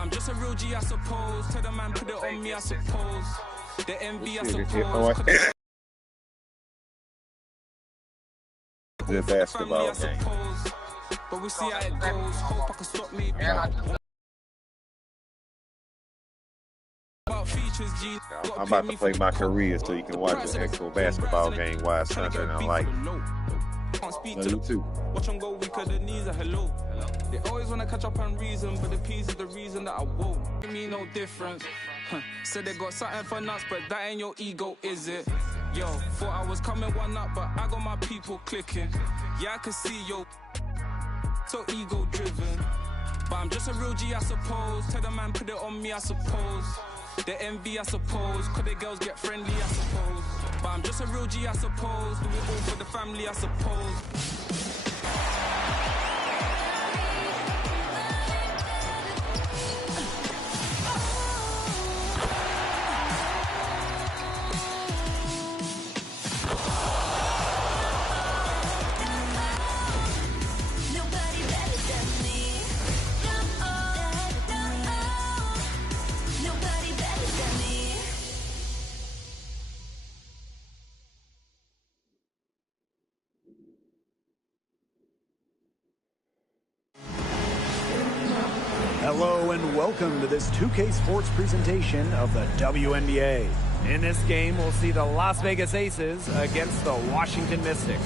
I'm just a real G, I suppose. Tell the man, put it on me, I suppose. The envy, I suppose. The basketball game. But we see how it goes. Hope I can stop me. I'm about to play my career so you can watch an actual basketball game while it's Sunday and I'm like, you too. Watch them go weaker, the knees are hello. They always want to catch up on reason, but the P's is the reason that I won't. Give me no difference. Said they got something for nuts, but that ain't your ego, is it? Yo, thought I was coming one up, but I got my people clicking. Yeah, I can see yo, so ego driven. But I'm just a real G, I suppose. Tell the man, put it on me, I suppose. The envy, I suppose. Could the girls get friendly, I suppose. But I'm just a real G, I suppose. Do it all for the family, I suppose. Hello and welcome to this 2K Sports presentation of the WNBA. In this game, we'll see the Las Vegas Aces against the Washington Mystics.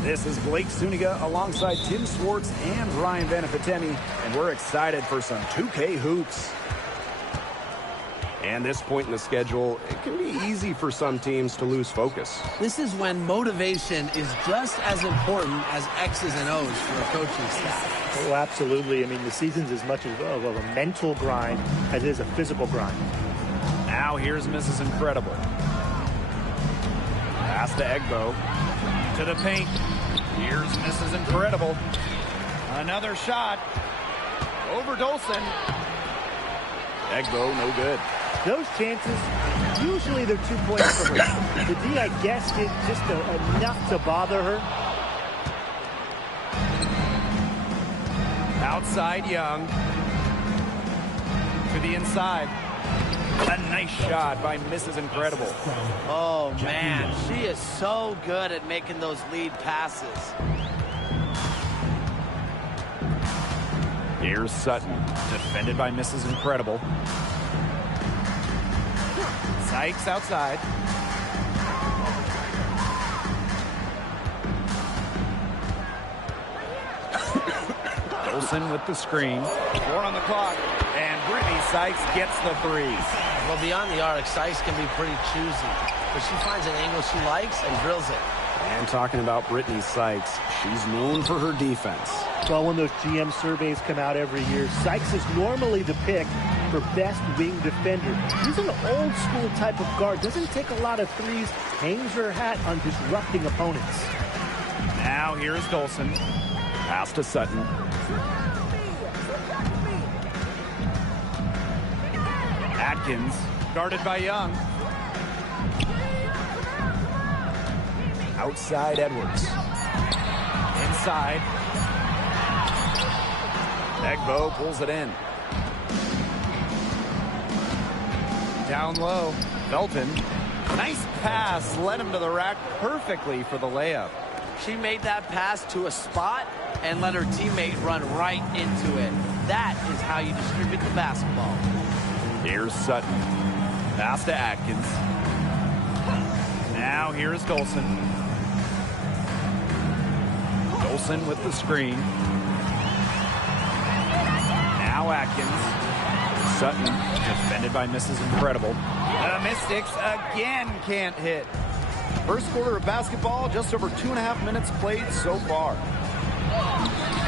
This is Blake Suniga alongside Tim Swartz and Ryan Vanafitemi, and we're excited for some 2K hoops. And this point in the schedule, it can be easy for some teams to lose focus. This is when motivation is just as important as X's and O's for a coaching staff. Oh, absolutely. I mean, the season's as much of a mental grind as it is a physical grind. Now here's Mrs. Incredible. Pass to Egbo. To the paint. Here's Mrs. Incredible. Another shot. Over Dolson. Egbo, no good. Those chances, usually they're 2 points for her. The D, I guess, did just enough to bother her. Outside Young. To the inside. A nice shot by Mrs. Incredible. Oh, man. She is so good at making those lead passes. Here's Sutton. Defended by Mrs. Incredible. Sykes outside. Olsen with the screen. 4 on the clock. And Brittany Sykes gets the three. Well, beyond the arc, Sykes can be pretty choosy. But she finds an angle she likes and drills it. And talking about Brittany Sykes, she's known for her defense. Well, when those GM surveys come out every year, Sykes is normally the pick for best wing defender. He's an old school type of guard, doesn't take a lot of threes, hangs her hat on disrupting opponents. Now here's Dolson. Pass to Sutton. Atkins, guarded by Young. Outside Edwards. Inside. Egbo pulls it in. Down low. Felton. Nice pass. Led him to the rack perfectly for the layup. She made that pass to a spot and let her teammate run right into it. That is how you distribute the basketball. Here's Sutton. Pass to Atkins. Now here's Dolson. Dolson with the screen. Now Atkins. Sutton defended by Mrs. Incredible. The Mystics again can't hit. First quarter of basketball, just over 2.5 minutes played so far.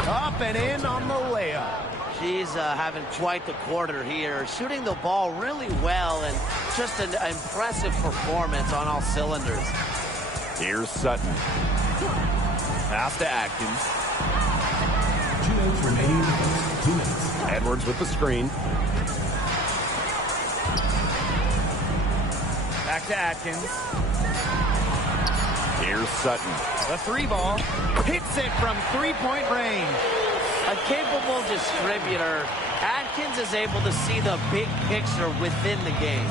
Up and in on the layup. She's having quite the quarter here, shooting the ball really well and just an impressive performance on all cylinders. Here's Sutton. Pass to Atkins. 2 minutes remaining. 2 minutes. Edwards with the screen. Back to Atkins. Here's Sutton. The three ball. Hits it from three-point range. A capable distributor Atkins is able to see the big picture within the game.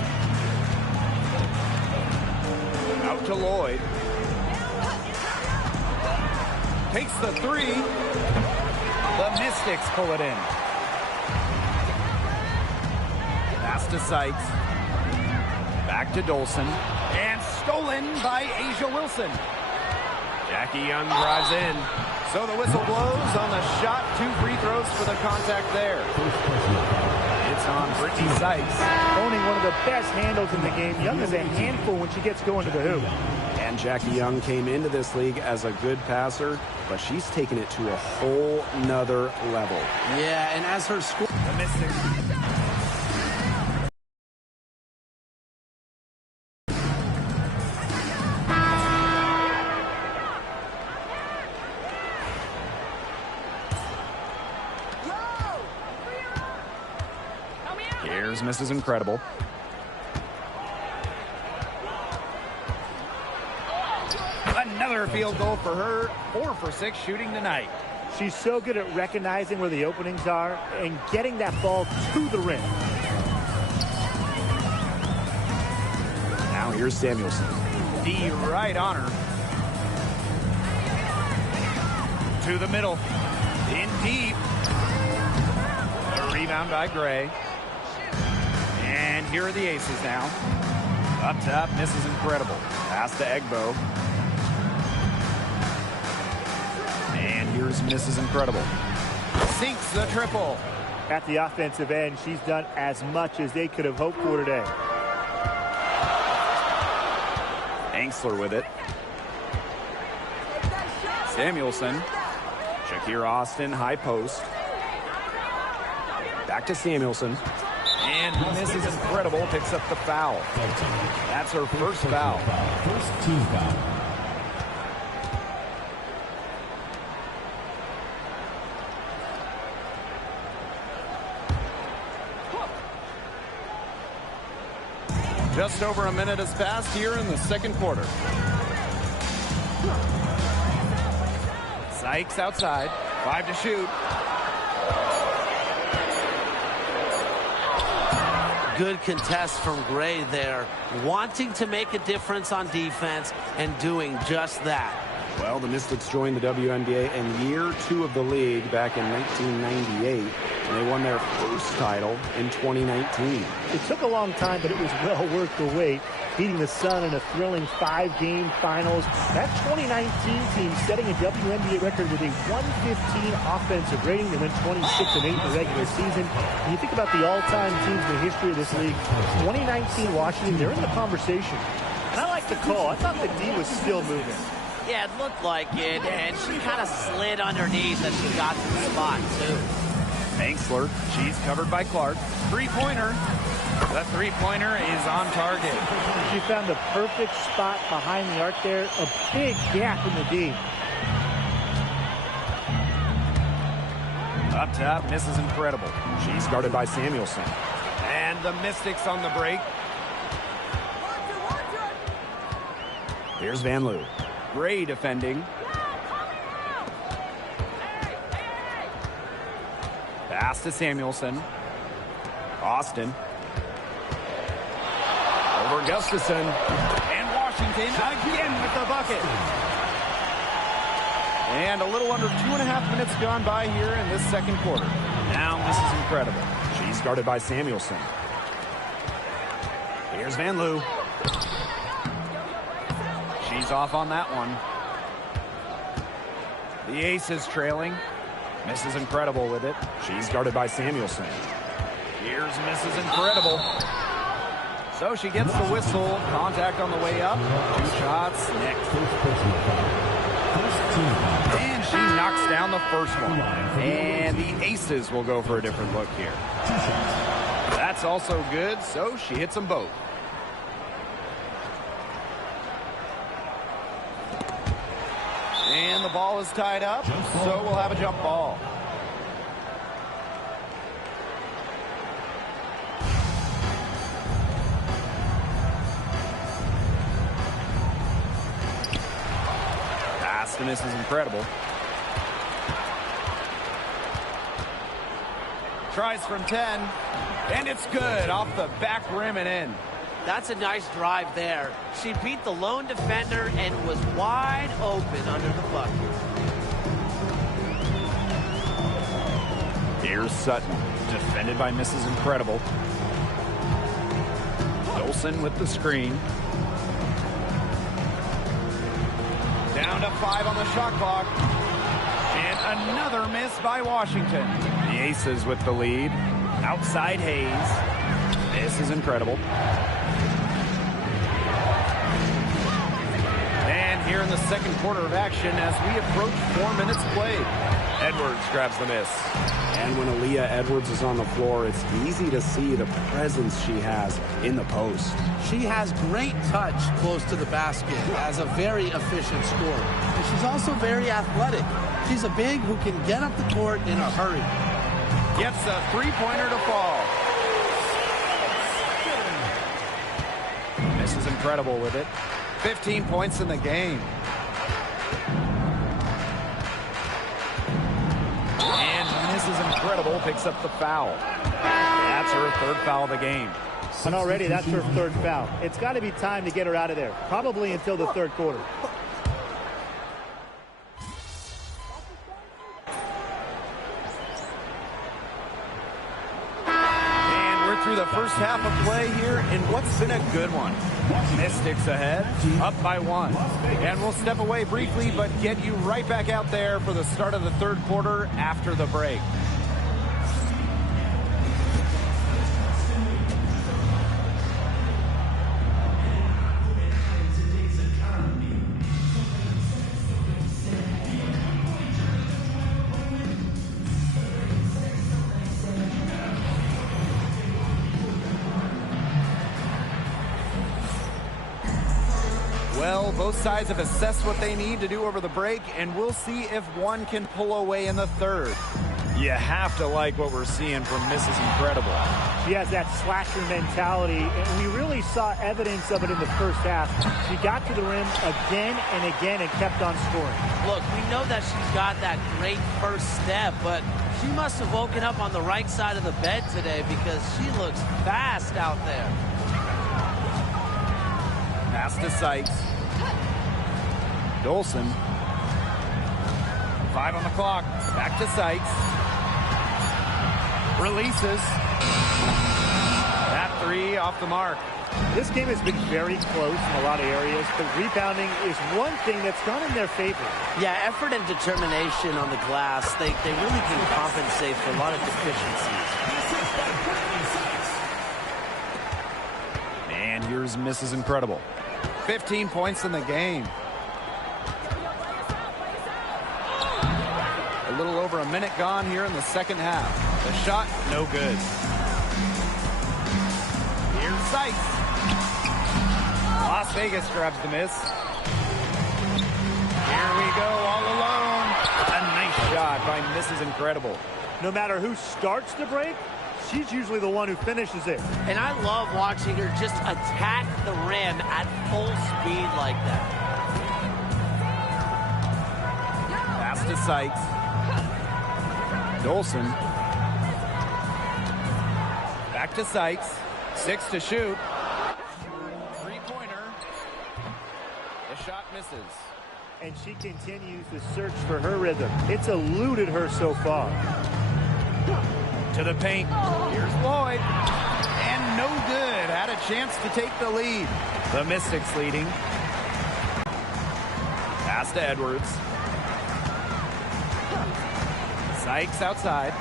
Out to Lloyd. Takes the three. The Mystics pull it in. Pass to Sykes. Back to Dolson. And stolen by Asia Wilson. Jackie Young drives in. So the whistle blows on the shot. 2 free throws for the contact there. It's on Brittany Sykes. Owning one of the best handles in the game. Young is a handful when she gets going to the hoop. And Jackie Young came into this league as a good passer, but she's taken it to a whole nother level. Yeah, and as her score... The Mystics. Here's Mrs. Incredible. Another field goal for her. 4 for 6 shooting tonight. She's so good at recognizing where the openings are and getting that ball to the rim. Now here's Samuelson. D right on her. To the middle. In deep. A rebound by Gray. And here are the aces now. Up top, Mrs. Incredible. Pass to Egbo. And here's Mrs. Incredible. Sinks the triple. At the offensive end, she's done as much as they could have hoped for today. Angsler with it. Samuelson. Shakira Austin, high post. Back to Samuelson. And Mrs. Incredible picks up the foul. That's her first foul. First team foul. Just over a minute has passed here in the second quarter. Sykes outside. 5 to shoot. Good contest from Gray there, wanting to make a difference on defense and doing just that. Well, the Mystics joined the WNBA in year 2 of the league back in 1998, and they won their first title in 2019. It took a long time, but it was well worth the wait. Beating the Sun in a thrilling 5-game finals. That 2019 team setting a WNBA record with a 115 offensive rating. They went 26-8 in the regular season. When you think about the all-time teams in the history of this league, 2019 Washington, they're in the conversation. And I like the call. I thought the D was still moving. Yeah, it looked like it, and she kind of slid underneath as she got to the spot, too. Angsler, she's covered by Clark. Three-pointer. The three-pointer is on target. She found the perfect spot behind the arc there. A big gap in the D. Up top, Mrs. Incredible. She's guarded by Samuelson. And the Mystics on the break. Here's Van Loo. Gray defending. Pass to Samuelson. Austin. Over Gustafson. And Washington again with the bucket. And a little under 2.5 minutes gone by here in this second quarter. Now Mrs. Incredible. She's guarded by Samuelson. Here's Van Loo. She's off on that one. The ace is trailing. Mrs. Incredible with it. She's guarded by Samuelson. Here's Mrs. Incredible. So she gets the whistle. Contact on the way up. 2 shots next. And she knocks down the first one. And the aces will go for a different look here. That's also good, so she hits them both. And the ball is tied up, so we'll have a jump ball. Pass to Mrs. Incredible. Tries from 10, and it's good off the back rim and in. That's a nice drive there. She beat the lone defender and was wide open under the bucket. Here's Sutton, defended by Mrs. Incredible. Dolson with the screen. Down to 5 on the shot clock. And another miss by Washington. The Aces with the lead. Outside Hayes. This is Incredible. And here in the second quarter of action as we approach 4 minutes played. Edwards grabs the miss. And when Aaliyah Edwards is on the floor, it's easy to see the presence she has in the post. She has great touch close to the basket as a very efficient scorer. And she's also very athletic. She's a big who can get up the court in a hurry. Gets a three-pointer to fall. This is Incredible with it. 15 points in the game. And Mrs. Incredible picks up the foul. That's her third foul of the game. And already that's her third foul. It's got to be time to get her out of there, probably until the third quarter. Through the first half of play here in what's been a good one. Mystics ahead, up by 1. And we'll step away briefly, but get you right back out there for the start of the third quarter after the break. Well, both sides have assessed what they need to do over the break, and we'll see if one can pull away in the third. You have to like what we're seeing from Mrs. Incredible. She has that slasher mentality, and we really saw evidence of it in the first half. She got to the rim again and again and kept on scoring. Look, we know that she's got that great first step, but she must have woken up on the right side of the bed today because she looks fast out there. Pass to Sykes. Dolson. 5 on the clock. Back to Sykes. Releases. That 3 off the mark. This game has been very close in a lot of areas, but rebounding is one thing that's gone in their favor. Yeah, effort and determination on the glass, they really can compensate for a lot of deficiencies. And here's Mrs. Incredible. 15 points in the game. A little over a minute gone here in the second half. The shot, no good. Here's Sykes. Las Vegas grabs the miss. Here we go, all alone. A nice shot by Mrs. Incredible. No matter who starts the break, she's usually the one who finishes it. And I love watching her just attack the rim at full speed like that. Pass to Sykes. Dolson. Back to Sykes. 6 to shoot. Three-pointer. The shot misses. And she continues to search for her rhythm. It's eluded her so far. To the paint. Here's Lloyd. And no good. Had a chance to take the lead. The Mystics leading. Pass to Edwards. Sykes outside.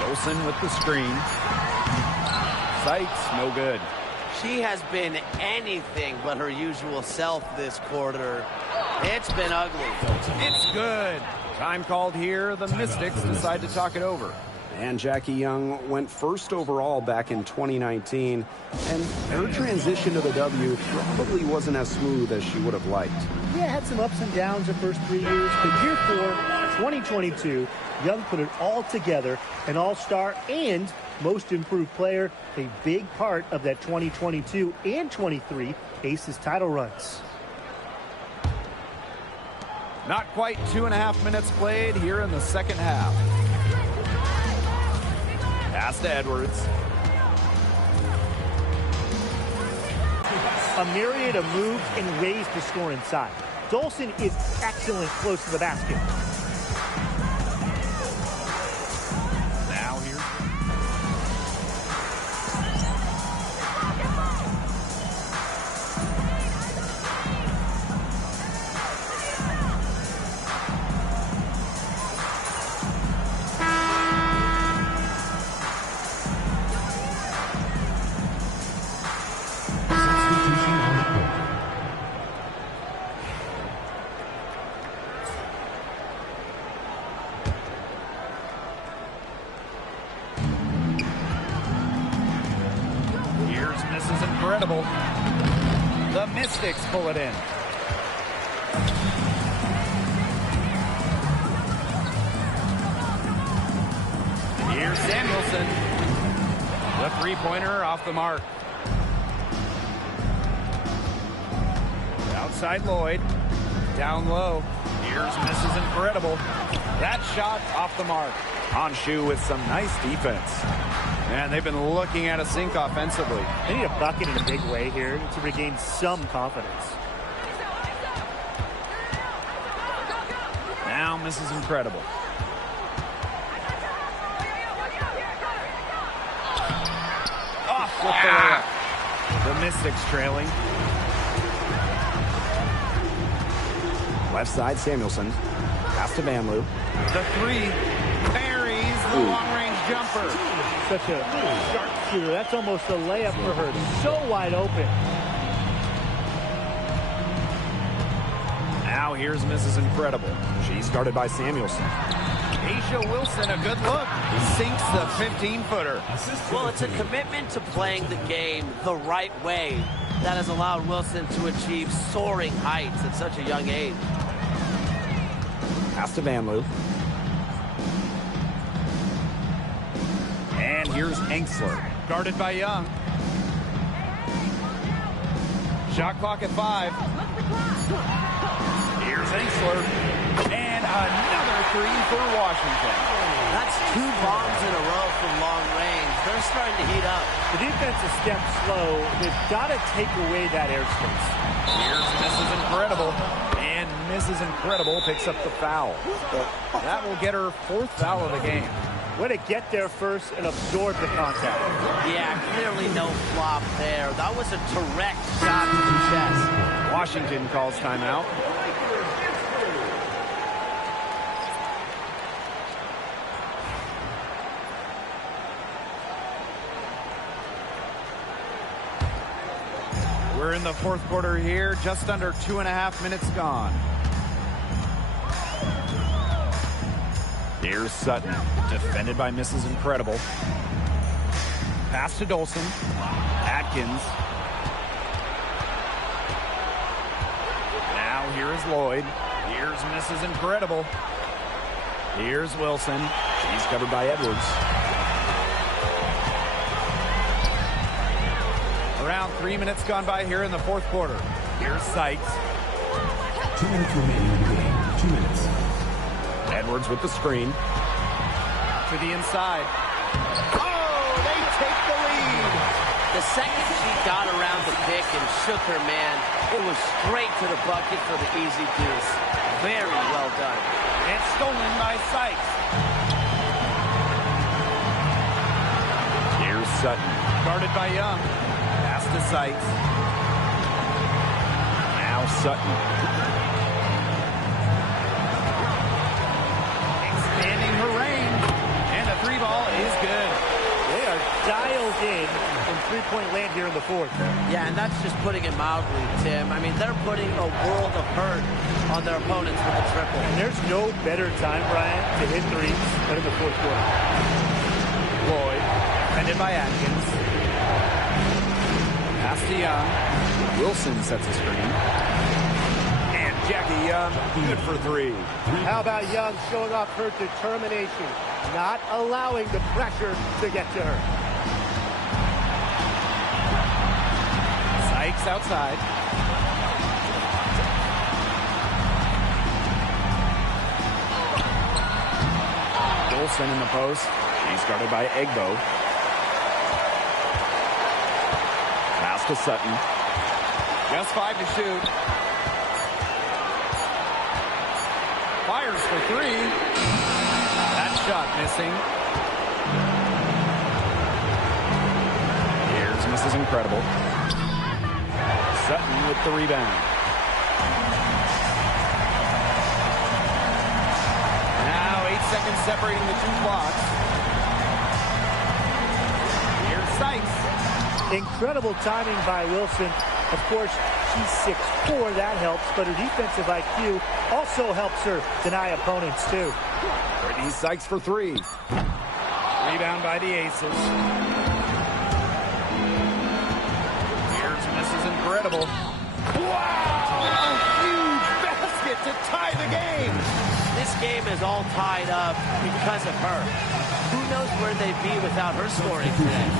Dolson with the screen. Sykes, no good. She has been anything but her usual self this quarter. It's been ugly. It's good. Time called here. The Mystics decide to talk it over. And Jackie Young went first overall back in 2019, and her transition to the W probably wasn't as smooth as she would have liked. Yeah, had some ups and downs the first 3 years, but year 4, 2022, Young put it all together, an all-star and most improved player, a big part of that 2022 and 23 Aces title runs. Not quite 2.5 minutes played here in the second half. Pass to Edwards. A myriad of moves and ways to score inside. Dolson is excellent close to the basket. Now here. Incredible. The Mystics pull it in. Here's Samuelson. The three-pointer off the mark. Outside Lloyd. Down low. Here's Mrs. Incredible. That shot off the mark. Honshu with some nice defense. And they've been looking at a sink offensively. They need a bucket in a big way here to regain some confidence. Now Mrs. Incredible. Off with the layup. The Mystics trailing. Left side, Samuelson. Pass to Vanloo. The three. Buries the long-range jumper. Such a sharp shooter. That's almost a layup for her. So wide open. Now here's Mrs. Incredible. She's guarded by Samuelson. Aisha Wilson, a good look. Sinks the 15-footer. Well, it's a commitment to playing the game the right way that has allowed Wilson to achieve soaring heights at such a young age. Pass to Vanloo. And here's Enksler, guarded by Young. Shot clock at 5. Here's Enksler. And another three for Washington. That's 2 bombs in a row from long range. They're starting to heat up. The defense is step slow. They've got to take away that airspace. Here's Mrs. Incredible. And Mrs. Incredible picks up the foul. That will get her 4th foul of the game. Way to get there first and absorb the contact. Yeah, clearly no flop there. That was a direct shot to the chest. Washington calls timeout. We're in the 4th quarter here, just under 2.5 minutes gone. Here's Sutton, defended by Mrs. Incredible. Pass to Dolson. Atkins. Now here is Lloyd. Here's Mrs. Incredible. Here's Wilson. She's covered by Edwards. Around 3 minutes gone by here in the 4th quarter. Here's Sykes. 2 minutes remaining in the game. 2 minutes. Edwards with the screen. To the inside. Oh, they take the lead. The second she got around the pick and shook her man, it was straight to the bucket for the easy deuce. Very well done. And stolen by Sykes. Here's Sutton, guarded by Young. Pass to Sykes. Now Sutton. Expanding her range. And the 3-ball is good. They are dialed in from three-point land here in the 4th. Yeah, and that's just putting it mildly, Tim. I mean, they're putting a world of hurt on their opponents with a triple. And there's no better time, Brian, to hit threes than in the 4th quarter. Lloyd, defended by Atkins. Pass to Young. Wilson sets a screen. And Jackie Young, good for 3. How about Young showing off her determination, not allowing the pressure to get to her. Sykes outside. Wilson in the post. He's guarded by Egbo. Pass to Sutton. Just 5 to shoot. Fires for 3. That shot missing. Here's Mrs. Incredible. Sutton with the rebound. Now 8 seconds separating the two blocks. Here's Sykes. Incredible timing by Wilson. Of course, she's 6'4", that helps, but her defensive IQ also helps her deny opponents, too. Brittany Sykes for 3. Rebound by the Aces. Here's Mrs. Incredible. Wow! A huge basket to tie the game. This game is all tied up because of her. Who knows where they'd be without her scoring today.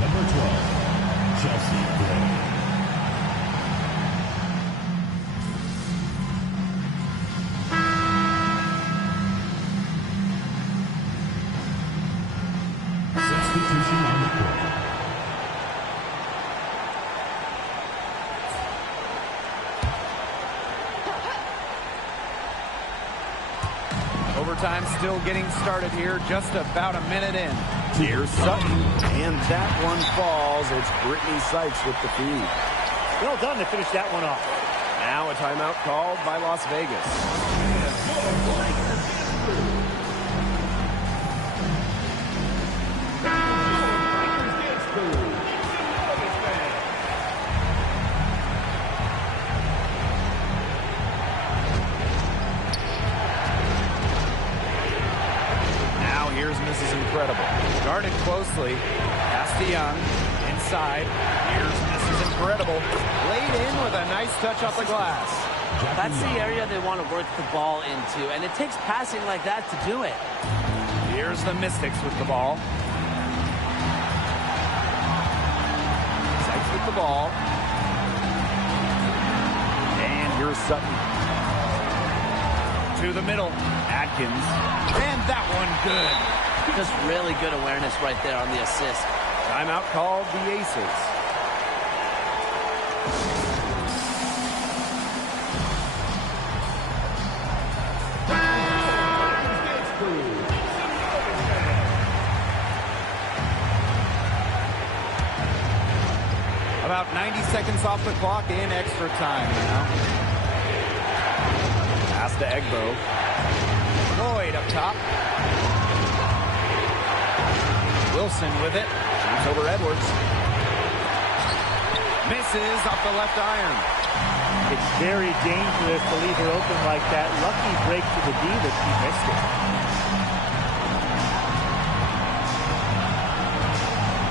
Number 12, Chelsea Gray. Substitution on the court. Overtime still getting started here, just about a minute in. Here's Sutton, and that one falls. It's Brittany Sykes with the feed. Well done to finish that one off. Now a timeout called by Las Vegas. Here's Mrs. Incredible. Guarded closely. Pass to Young. Inside. Here's Mrs. Incredible. Laid in with a nice touch off the glass. That's the area they want to work the ball into, and it takes passing like that to do it. Here's the Mystics with the ball. Sykes with the ball. And here's Sutton. To the middle. Atkins. And that one good. Just really good awareness right there on the assist. Timeout called the Aces. About 90 seconds off the clock in extra time now. Pass to Egbo. Lloyd up top. Wilson with it. Shoots over Edwards. Misses off the left iron. It's very dangerous to leave her open like that. Lucky break to the D, but she missed it.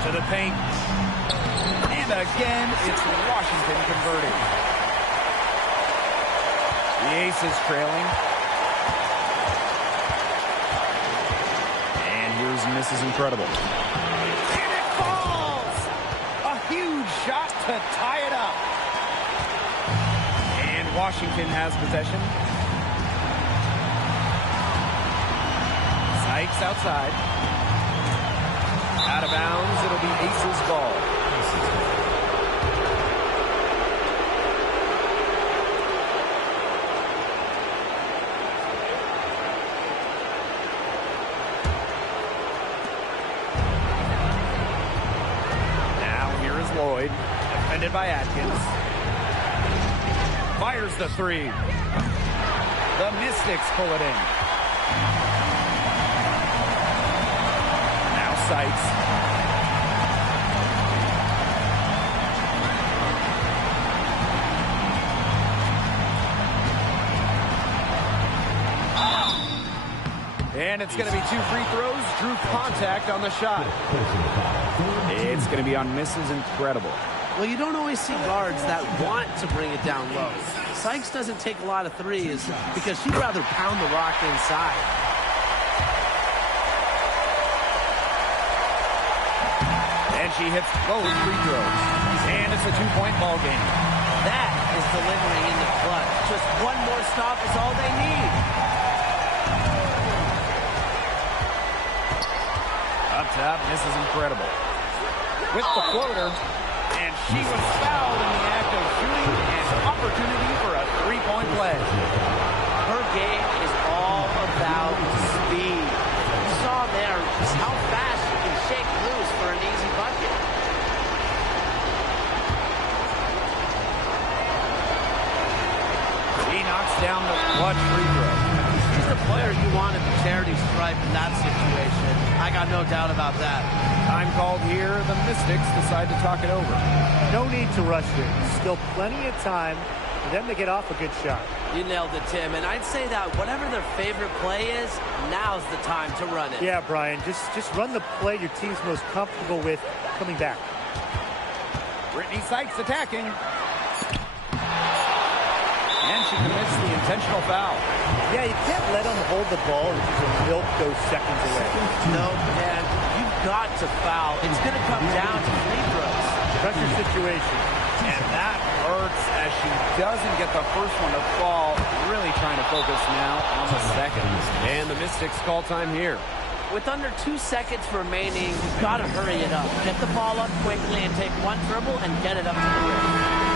To the paint. And again, it's Washington converting. The Aces trailing. Mrs. Incredible. And it falls! A huge shot to tie it up. And Washington has possession. Sykes outside. Out of bounds. It'll be Aces ball. Lloyd, defended by Atkins. Fires the 3. The Mystics pull it in. Now Sykes. And it's going to be 2 free throws. Drew contact on the shot. It's going to be on Mrs. Incredible. Well, you don't always see guards that want to bring it down low. Sykes doesn't take a lot of threes because she'd rather pound the rock inside. And she hits both free throws. And it's a 2-point ball game. That is delivering in the clutch. Just one more stop is all they need. Up top, misses incredible. With the floater, and she was fouled in the act of shooting an opportunity for a three-point play. Her game is all about speed. You saw there just how fast she can shake loose for an easy bucket. He knocks down the clutch free throw. She's the player you want at the charity stripe in that situation. I got no doubt about that. Time called here. The Mystics decide to talk it over. No need to rush it. Still plenty of time for them to get off a good shot. You nailed it, Tim. And I'd say that whatever their favorite play is, now's the time to run it. Yeah, Brian. Just run the play your team's most comfortable with coming back. Brittany Sykes attacking. And she commits the intentional foul. Yeah, you can't let them hold the ball and just milk those seconds away. No, and you've got to foul. It's going to come down to free throws. Pressure situation. And that hurts as she doesn't get the first one to fall. Really trying to focus now on the second. And the Mystics call time here. With under 2 seconds remaining, you've got to hurry it up. Get the ball up quickly and take one dribble and get it up to the rim.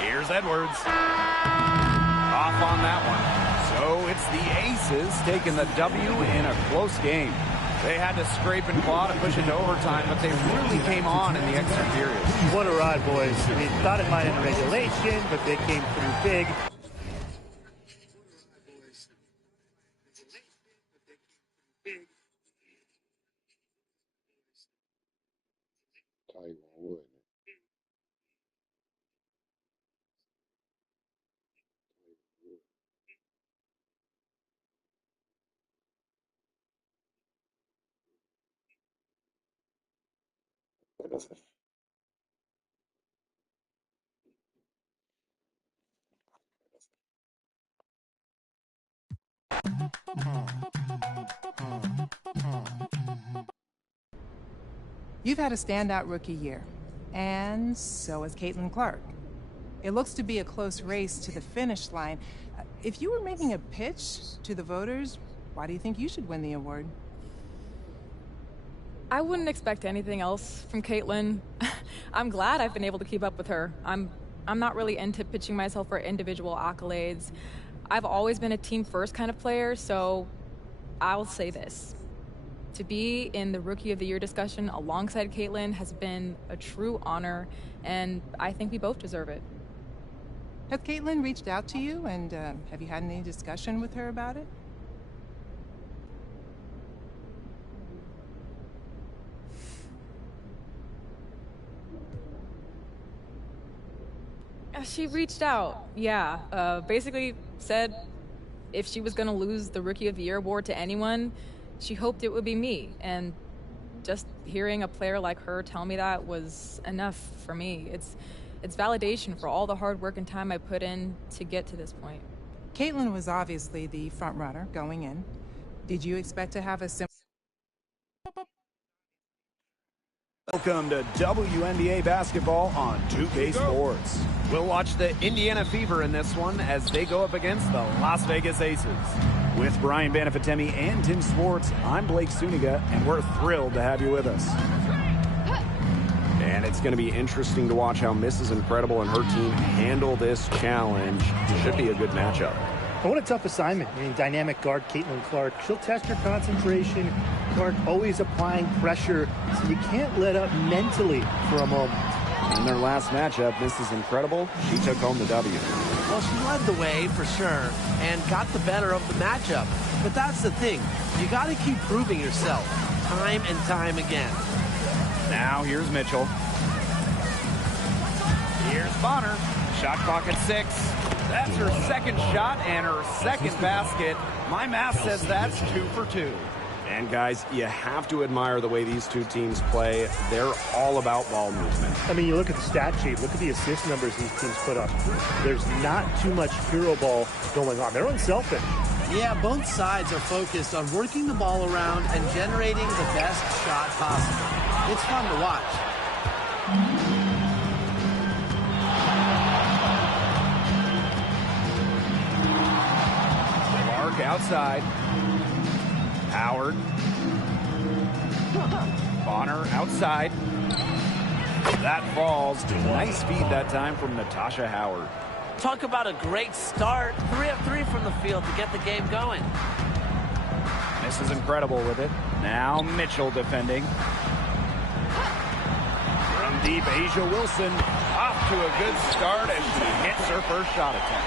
Here's Edwards. Off on that one. So it's the Aces taking the W in a close game. They had to scrape and claw to push it to overtime, but they really came on in the extra period. What a ride, boys. I mean, thought it might end in regulation, but they came through big. You've had a standout rookie year, and so has Caitlin Clark. It looks to be a close race to the finish line. If you were making a pitch to the voters, why do you think you should win the award? I wouldn't expect anything else from Caitlin. I'm glad I've been able to keep up with her. I'm not really into pitching myself for individual accolades. I've always been a team first kind of player, so I'll say this. To be in the Rookie of the Year discussion alongside Caitlin has been a true honor, and I think we both deserve it. Has Caitlin reached out to you, and have you had any discussion with her about it? She reached out, yeah. Basically said if she was going to lose the Rookie of the Year award to anyone, she hoped it would be me. And just hearing a player like her tell me that was enough for me. It's validation for all the hard work and time I put in to get to this point. Caitlin was obviously the front runner going in. Did you expect to have a similar... Welcome to WNBA basketball on 2K Sports. We'll watch the Indiana Fever in this one as they go up against the Las Vegas Aces. With Brian Banafitemi and Tim Sports, I'm Blake Suniga, and we're thrilled to have you with us. And it's going to be interesting to watch how Mrs. Incredible and her team handle this challenge. Should be a good matchup. What a tough assignment. I mean, dynamic guard Caitlin Clark. She'll test her concentration. Clark always applying pressure, so you can't let up mentally for a moment. In their last matchup, Mrs. Incredible, she took home the W. Well, she led the way for sure and got the better of the matchup. But that's the thing. You got to keep proving yourself time and time again. Now here's Mitchell. Here's Bonner. Shot clock at 6. That's her second shot and her second basket. My math says that's 2 for 2. And guys, you have to admire the way these two teams play. They're all about ball movement. I mean, you look at the stat sheet, look at the assist numbers these teams put up. There's not too much hero ball going on. They're unselfish. Yeah, both sides are focused on working the ball around and generating the best shot possible. It's fun to watch. Clark outside. Howard. Bonner outside. That falls. Nice feed that time from Natasha Howard. Talk about a great start. 3 of 3 from the field to get the game going. This is incredible with it. Now Mitchell defending. From deep, Asia Wilson off to a good start and she hits her first shot attempt.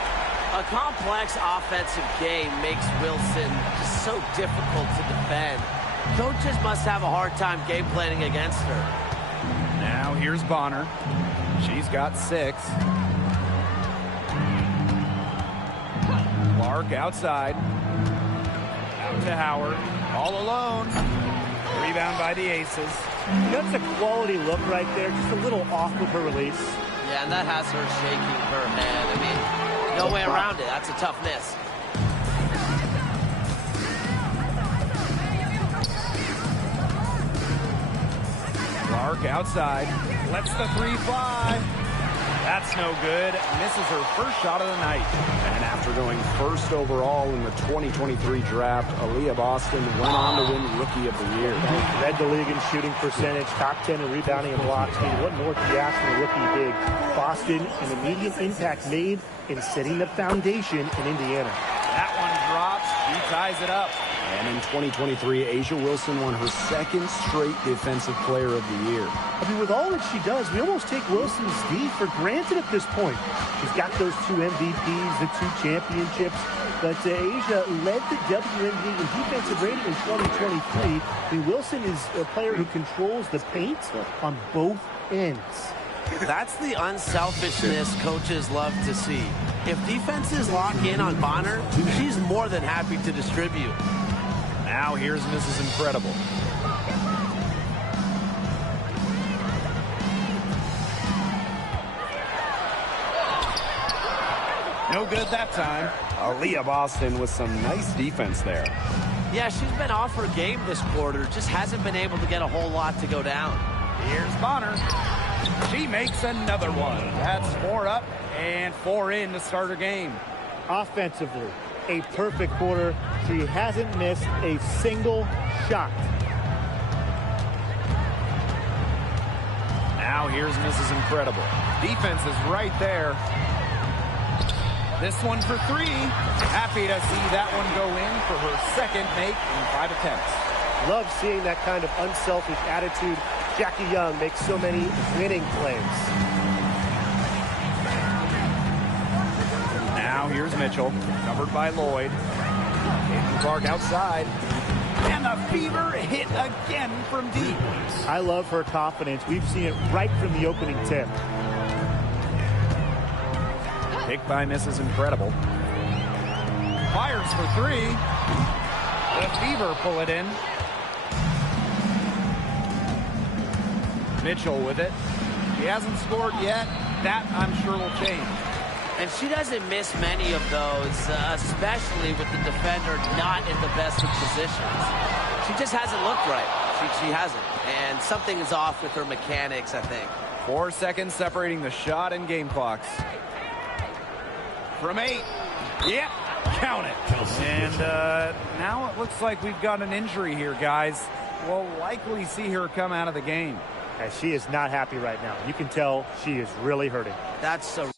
A complex offensive game makes Wilson just so difficult to defend. Coaches must have a hard time game planning against her. Now here's Bonner. She's got 6. Clark outside. Out to Howard. All alone. Rebound by the Aces. That's a quality look right there. Just a little off with her release. Yeah, and that has her shaking her head. I mean, no way around it. That's a tough miss. Clark outside. Lets the 3 fly. That's no good. Misses her first shot of the night. And after going first overall in the 2023 draft, Aaliyah Boston went on to win Rookie of the Year. Led the league in shooting percentage, top 10 in rebounding and blocks. What more could you ask from a rookie big? Boston, an immediate impact made in setting the foundation in Indiana. That one drops. He ties it up. And in 2023, Asia Wilson won her 2nd straight Defensive Player of the Year. I mean, with all that she does, we almost take Wilson's D for granted at this point. She's got those 2 MVPs, the 2 championships, but Asia led the WNBA in defensive rating in 2023. I mean, Wilson is a player who controls the paint on both ends. That's the unselfishness coaches love to see. If defenses lock in on Bonner, she's more than happy to distribute. Now here's Mrs. Incredible. No good that time. Aaliyah Boston with some nice defense there. Yeah, she's been off her game this quarter. Just hasn't been able to get a whole lot to go down. Here's Bonner. She makes another one. That's 4 up and 4 in to start her game. Offensively, a perfect quarter. She hasn't missed a single shot. Now here's Mrs. Incredible. Defense is right there. This one for 3. Happy to see that one go in for her 2nd make in 5 attempts. Love seeing that kind of unselfish attitude. Jackie Young makes so many winning plays. Now here's Mitchell, covered by Lloyd. Caitlin Clark outside. And the fever hit again from deep. I love her confidence. We've seen it right from the opening tip. Picked by Mrs. Incredible. Fires for 3. The Fever pull it in. Mitchell with it. She hasn't scored yet. That, I'm sure, will change. And she doesn't miss many of those, especially with the defender not in the best of positions. She just hasn't looked right. She hasn't. And something is off with her mechanics, I think. 4 seconds separating the shot and game clocks. From 8. Yep, count it. And now it looks like we've got an injury here, guys. We'll likely see her come out of the game. She is not happy right now. You can tell she is really hurting. That's a